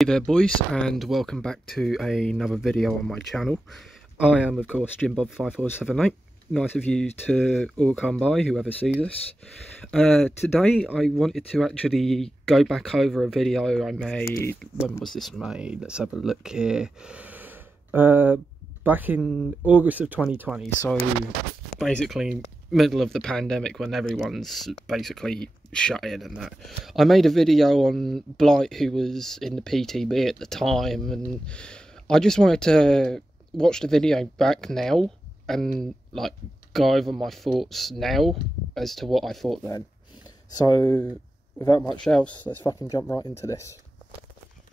Hey there boys, and welcome back to another video on my channel. I am of course JimBob5478. Nice of you to all come by, whoever sees this. Today I wanted to actually go back over a video I made. When was this made? Let's have a look here. Back in August of 2020, so basically middle of the pandemic when everyone's basically shut in and that. I made a video on Blight, who was in the PTB at the time, and I just wanted to watch the video back now and like go over my thoughts now as to what I thought then. So without much else, let's fucking jump right into this.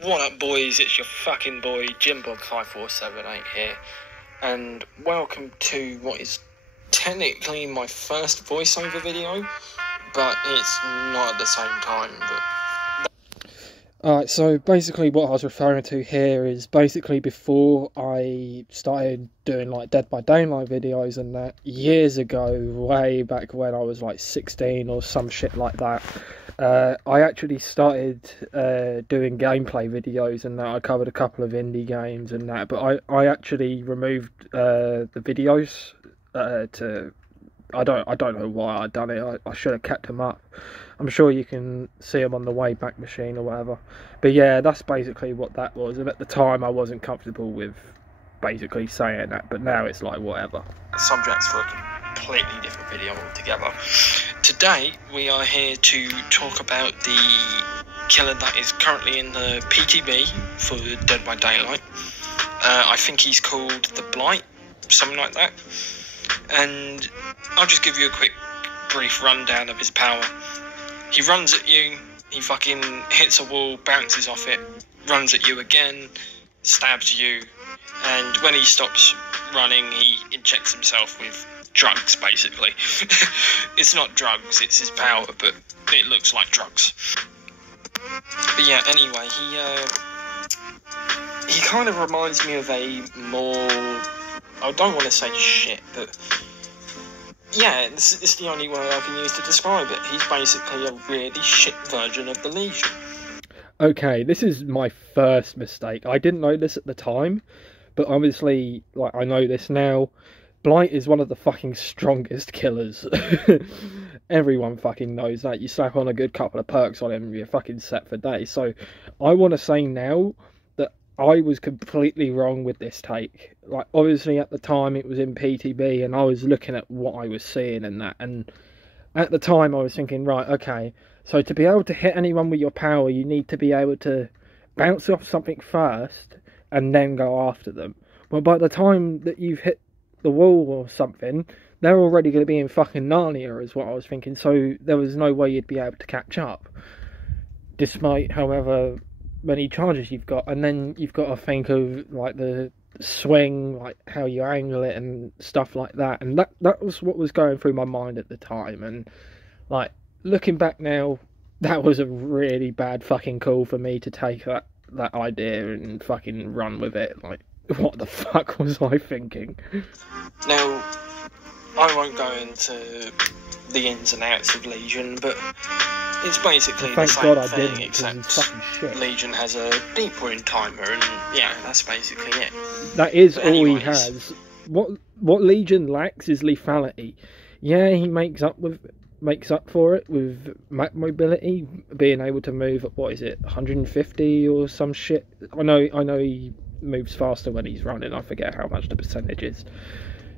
What up boys, it's your fucking boy JimBob5478 here, and welcome to what is technically my first voiceover video, but it's not at the same time. Alright, so basically what I was referring to here is basically before I started doing like Dead by Daylight videos and that, years ago, way back when I was like 16 or some shit like that, I actually started doing gameplay videos and that. I covered a couple of indie games and that, but I actually removed the videos to... I don't know why I done it. I should have kept them up. I'm sure you can see them on the Wayback Machine or whatever. But yeah, that's basically what that was. And at the time, I wasn't comfortable with basically saying that. But now it's like whatever. Subjects for a completely different video altogether. Today, we are here to talk about the killer that is currently in the PTB for Dead by Daylight. I think he's called the Blight, something like that. And I'll just give you a quick brief rundown of his power. He runs at you, he fucking hits a wall, bounces off it, runs at you again, stabs you, and when he stops running, he injects himself with drugs, basically. It's not drugs, it's his power, but it looks like drugs. But yeah, anyway, he kind of reminds me of a more... I don't want to say shit, but yeah, it's the only word I can use to describe it. He's basically a really shit version of the Legion. Okay, this is my first mistake. I didn't know this at the time, but obviously, like, I know this now. Blight is one of the fucking strongest killers. Everyone fucking knows that. You slap on a good couple of perks on him, you're fucking set for days. So, I want to say now that I was completely wrong with this take. Like, obviously at the time it was in PTB and I was looking at what I was seeing and that, and at the time I was thinking, right, okay, so to be able to hit anyone with your power, you need to be able to bounce off something first and then go after them. Well, by the time that you've hit the wall or something, they're already going to be in fucking Narnia, is what I was thinking, so there was no way you'd be able to catch up, despite however many charges you've got. And then you've got to think of like the swing, like how you angle it and stuff like that, and that was what was going through my mind at the time. And like, looking back now, that was a really bad fucking call for me to take that idea and fucking run with it. Like, what the fuck was I thinking? Now, I won't go into the ins and outs of Legion, but it's basically the same thing, except Legion has a deep wound timer, and yeah, that's basically it. That is all he has. What Legion lacks is lethality. Yeah, he makes up for it with map mobility, being able to move at, what is it, 150 or some shit. I know he moves faster when he's running. I forget how much the percentage is.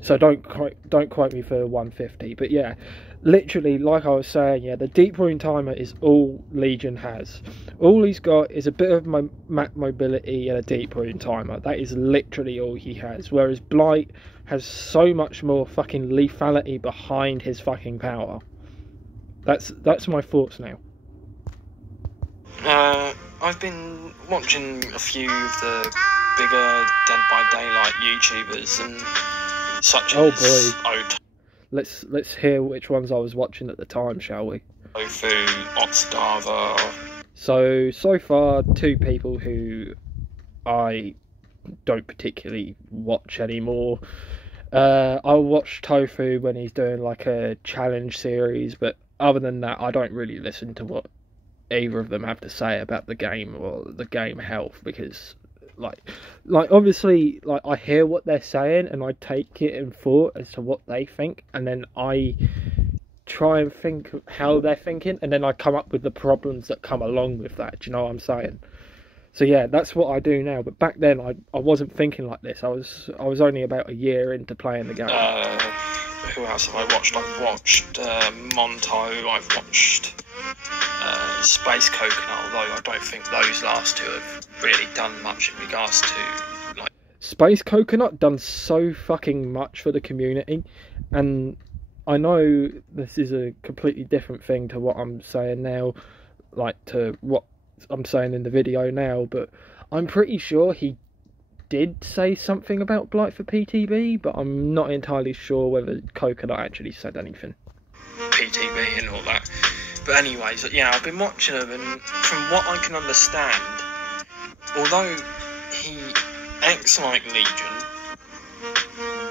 So don't quote me for 150, but yeah, literally, like I was saying, yeah, the deep wound timer is all Legion has. All he's got is a bit of map mobility and a deep wound timer. That is literally all he has. Whereas Blight has so much more fucking lethality behind his fucking power. That's my thoughts now. I've been watching a few of the bigger Dead by Daylight YouTubers, and such oh as boy, let's hear which ones I was watching at the time, shall we? Tofu, Otstava. So far, two people who I don't particularly watch anymore. I'll watch Tofu when he's doing like a challenge series, but other than that, I don't really listen to what either of them have to say about the game or the game health, because like obviously, like, I hear what they're saying and I take it in thought as to what they think, and then I try and think how they're thinking, and then I come up with the problems that come along with that. Do you know what I'm saying? So yeah, that's what I do now. But back then, I wasn't thinking like this. I was only about a year into playing the game. Who else have I watched? I've watched Monto. I've watched Space Coconut. Although I don't think those last two have really done much in regards to like. Space Coconut done so fucking much for the community, and I know this is a completely different thing to what I'm saying now, like to what I'm saying in the video now, but I'm pretty sure he did say something about blight for PTB, but I'm not entirely sure whether Coconut actually said anything. PTB and all that. But anyways, yeah, I've been watching him, and from what I can understand, although he acts like Legion,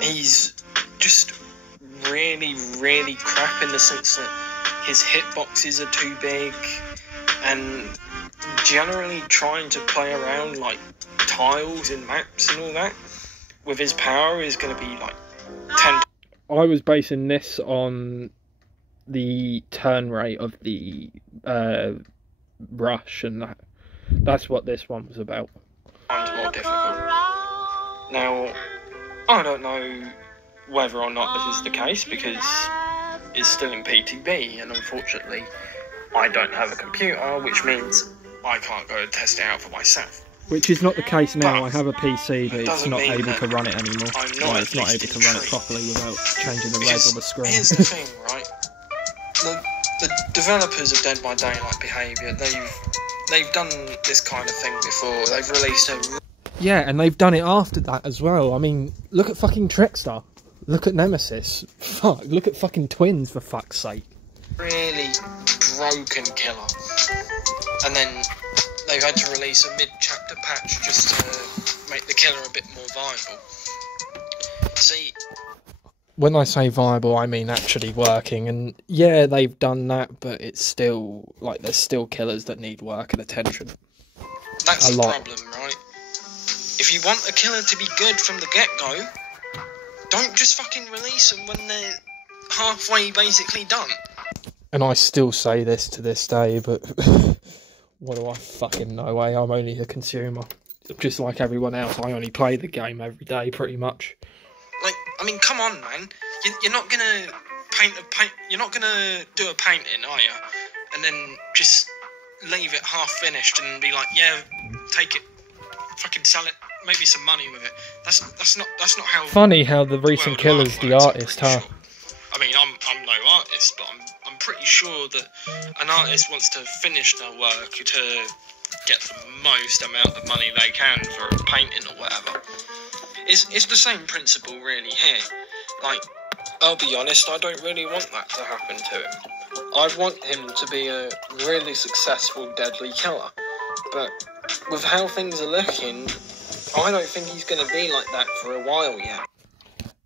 he's just really, really crap in the sense that his hitboxes are too big, and generally trying to play around like tiles in maps and all that with his power is going to be like 10. I was basing this on the turn rate of the rush, and that's what this one was about. Times more difficult. Now, I don't know whether or not this is the case because it's still in PTB, and unfortunately I don't have a computer, which means I can't go and test it out for myself. Which is not the case now. But I have a PC, but it's not able to run it anymore. It's not able to run it properly without changing the res on the screen. Here's the thing, right? The developers of Dead by Daylight Behaviour, they've done this kind of thing before. They've released a... Yeah, and they've done it after that as well. I mean, look at fucking Trickstar. Look at Nemesis. Fuck, look at fucking Twins, for fuck's sake. Really broken killer. And then they've had to release a mid-chapter patch just to make the killer a bit more viable. See... When I say viable, I mean actually working, and yeah, they've done that, but it's still, like, there's still killers that need work and attention. That's the problem, right? If you want a killer to be good from the get-go, don't just fucking release them when they're halfway basically done. And I still say this to this day, but what do I fucking know, eh? I'm only a consumer. Just like everyone else, I only play the game every day, pretty much. Like, I mean, come on, man. You're not gonna you're not gonna do a painting, are you? And then just leave it half finished and be like, yeah, take it, fucking sell it, maybe some money with it. That's not how. Funny how the recent killer's the artist, huh? Sure. I mean, I'm no artist, but I'm pretty sure that an artist wants to finish their work to get the most amount of money they can for a painting or whatever. It's the same principle really here. Like, I'll be honest, I don't really want that to happen to him. I want him to be a really successful deadly killer. But with how things are looking, I don't think he's going to be like that for a while yet.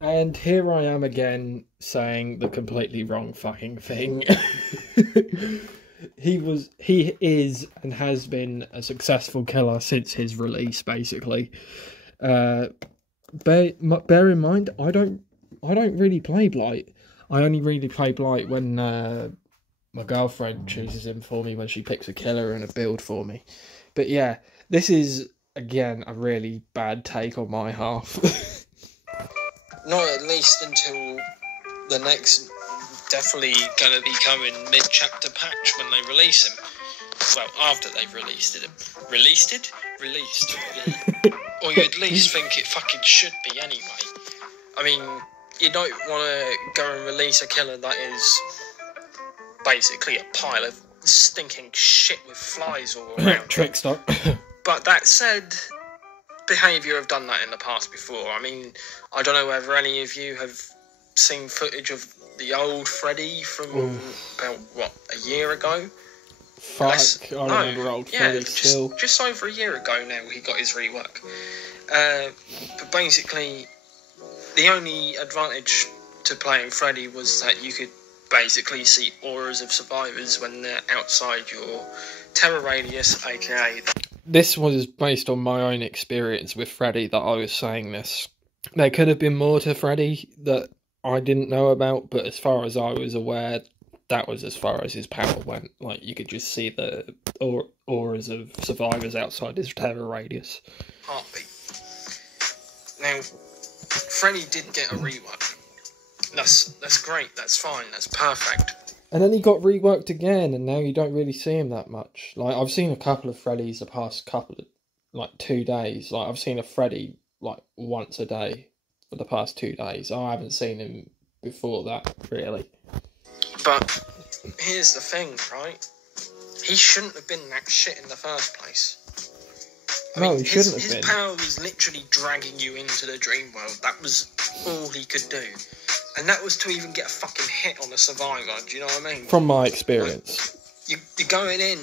And here I am again saying the completely wrong fucking thing. He is and has been a successful killer since his release, basically. Bear in mind, I don't really play Blight. I only really play Blight when my girlfriend chooses him for me, when she picks a killer and a build for me. But yeah, this is again a really bad take on my half. Not at least until the next, definitely going to be coming mid-chapter patch when they release him. Well, after they've released it. Released it? Released. Yeah. Or you at least think it fucking should be anyway. I mean, you don't want to go and release a killer that is basically a pile of stinking shit with flies all around. Trickstar. But that said, Behaviour have done that in the past before. I mean, I don't know whether any of you have seen footage of the old Freddy from about, what, a year ago? Fuck, I remember old Freddy still. Just over a year ago now he got his rework. But basically, the only advantage to playing Freddy was that you could basically see auras of survivors when they're outside your Terror Radius, aka... This was based on my own experience with Freddy that I was saying this. There could have been more to Freddy that I didn't know about, but as far as I was aware, that was as far as his power went. Like, you could just see the auras of survivors outside his terror radius. Heartbeat. Now, Freddy did get a rework. That's great, that's fine, that's perfect. And then he got reworked again, and now you don't really see him that much. Like, I've seen a couple of Freddys the past couple of, 2 days. Like, I've seen a Freddy, once a day for the past 2 days. I haven't seen him before that, really. But, here's the thing, right? He shouldn't have been that shit in the first place. I mean, he shouldn't have been. His power was literally dragging you into the dream world. That was all he could do. And that was to even get a fucking hit on a survivor, do you know what I mean? From my experience. You're going in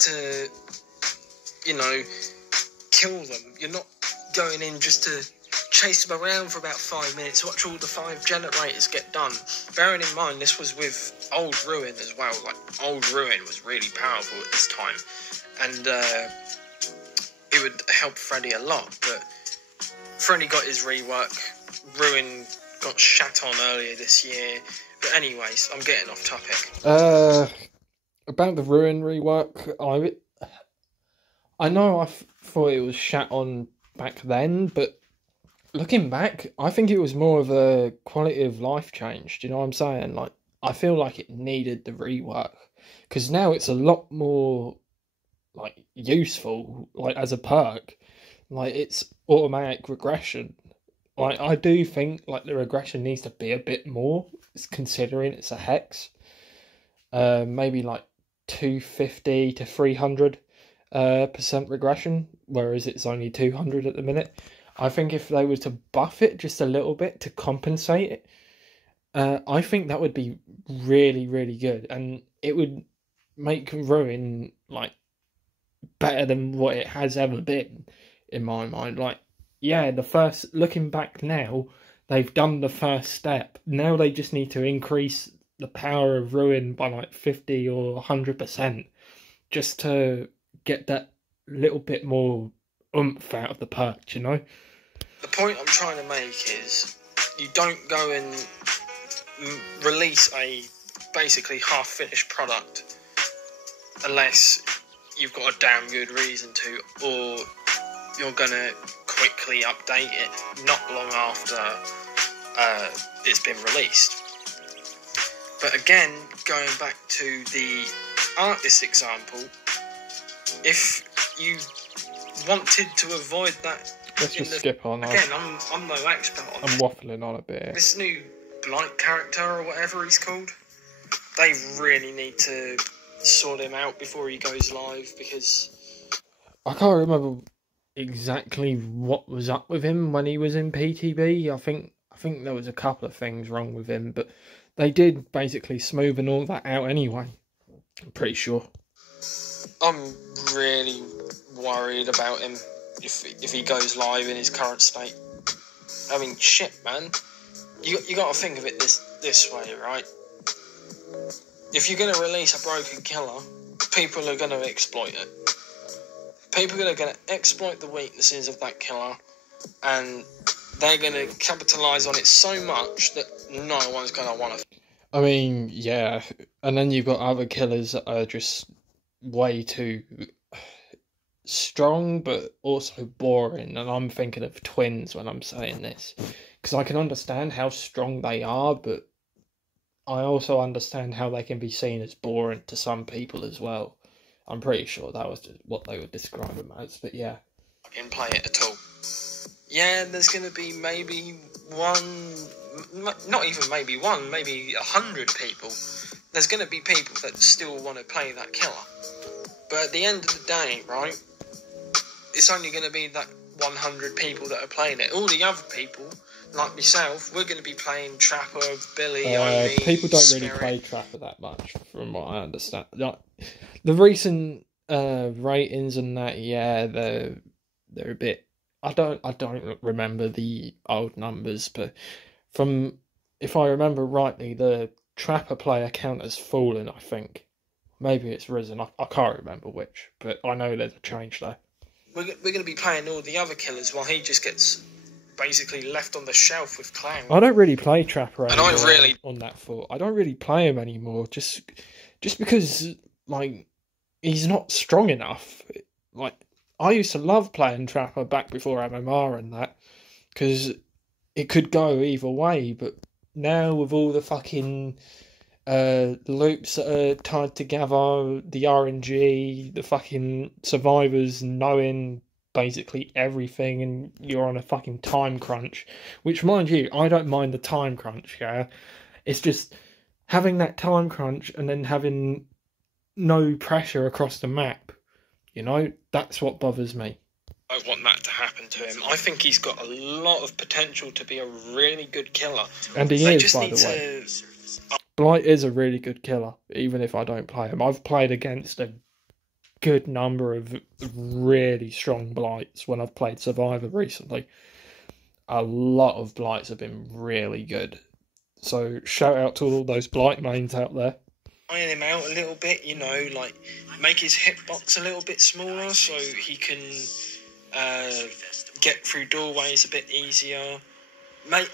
to, kill them. You're not going in just to chase them around for about 5 minutes, watch all the 5 generators get done. Bearing in mind, this was with Old Ruin as well. Old Ruin was really powerful at this time. And it would help Freddy a lot. But Freddy got his rework. Ruin got shat on earlier this year. But anyways, I'm getting off topic. About the Ruin rework, I know I thought it was shat on back then, but looking back, I think it was more of a quality of life change. Do you know what I'm saying? I feel like it needed the rework, because now it's a lot more useful, as a perk. It's automatic regression. I do think the regression needs to be a bit more, considering it's a hex. Maybe 250 to 300% regression, whereas it's only 200 at the minute. I think if they were to buff it just a little bit to compensate it, I think that would be really, really good, and it would make Ruin better than what it has ever been, in my mind. Looking back now, they've done the first step. Now they just need to increase the power of Ruin by 50 or 100%, just to get that little bit more oomph out of the perk, you know? The point I'm trying to make is, you don't go and release a basically half-finished product unless you've got a damn good reason to, or you're gonna quickly update it not long after it's been released. But again, going back to the artist example, if you wanted to avoid that, let's just skip on. Again, I'm no expert on I'm waffling on a bit. This new blight character, or whatever he's called, they really need to sort him out before he goes live, because I can't remember exactly what was up with him when he was in PTB. I think there was a couple of things wrong with him, but they did basically smoothen all that out anyway. I'm pretty sure. I'm really worried about him if he goes live in his current state. I mean, shit, man. You got to think of it this way, right? If you're going to release a broken killer, people are going to exploit it. People are going to exploit the weaknesses of that killer, and they're going to capitalise on it so much that no one's going to want to... I mean, yeah, and then you've got other killers that are just way too strong, but also boring, and I'm thinking of twins when I'm saying this, because I can understand how strong they are, but I also understand how they can be seen as boring to some people as well. I'm pretty sure that was what they would describe them as, but yeah. I didn't play it at all. Yeah, there's going to be maybe one, not even maybe one, maybe 100 people. There's going to be people that still want to play that killer. But at the end of the day, right, it's only going to be that 100 people that are playing it. All the other people, like myself, we're going to be playing Trapper, Billy, Omi, people don't Spirit. really play Trapper that much, from what I understand. The recent ratings and that, yeah, they're a bit... I don't remember the old numbers, but if I remember rightly, the Trapper player count has fallen, I think. Maybe it's risen. I can't remember which, but I know there's a change there. We're going to be playing all the other killers while he just gets basically left on the shelf with Clown. I don't really play Trapper anymore. And I really on that foot. I don't really play him anymore, just because like he's not strong enough. Like I used to love playing Trapper back before MMR and that, because it could go either way. But now with all the fucking loops that are tied together, the RNG, the fucking survivors knowing basically everything, and you're on a fucking time crunch, which, mind you, I don't mind the time crunch, yeah? It's just having that time crunch and then having no pressure across the map, you know? That's what bothers me. I want that to happen to him. I think he's got a lot of potential to be a really good killer. And he is, by the way. Blight is a really good killer, even if I don't play him. I've played against a good number of really strong Blights when I've played Survivor recently. A lot of Blights have been really good. So shout out to all those Blight mains out there. Iron him out a little bit, you know, like make his hitbox a little bit smaller so he can get through doorways a bit easier.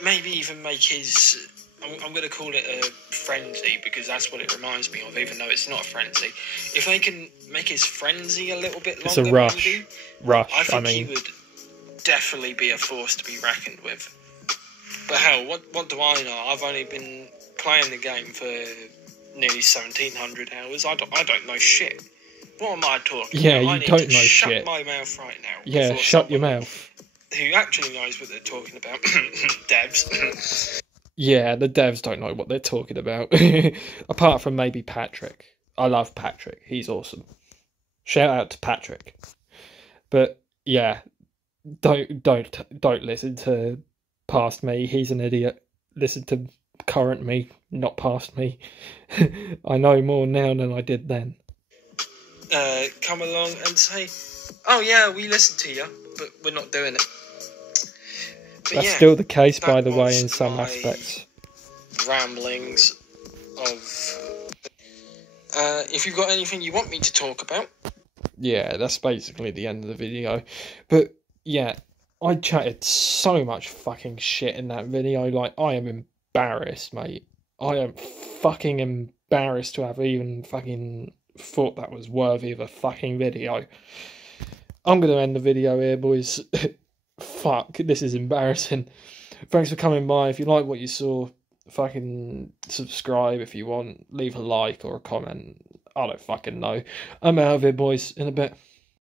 Maybe even make his... I'm going to call it a frenzy because that's what it reminds me of, even though it's not a frenzy. If they can make his frenzy a little bit longer, it's a rush. maybe, I think he would definitely be a force to be reckoned with. But hell, what do I know? I've only been playing the game for nearly 1,700 hours. I don't know shit. What am I talking about? I you don't know shut shit. My mouth right now. Yeah, shut your mouth. Who actually knows what they're talking about? Devs. Yeah, the devs don't know what they're talking about. Apart from maybe Patrick. I love Patrick. He's awesome. Shout out to Patrick. But yeah, don't listen to past me. He's an idiot. Listen to current me, not past me. I know more now than I did then. Come along and say, oh yeah, we listened to you, but we're not doing it. But that's yeah, still the case, by the way, in some aspects. Ramblings of... if you've got anything you want me to talk about... Yeah, that's basically the end of the video. But, yeah, I chatted so much fucking shit in that video. Like, I am embarrassed, mate. I am fucking embarrassed to have even fucking thought that was worthy of a fucking video. I'm going to end the video here, boys. Fuck, this is embarrassing. Thanks for coming by. If you like what you saw, fucking subscribe if you want. Leave a like or a comment. I don't fucking know. I'm out of here, boys, in a bit.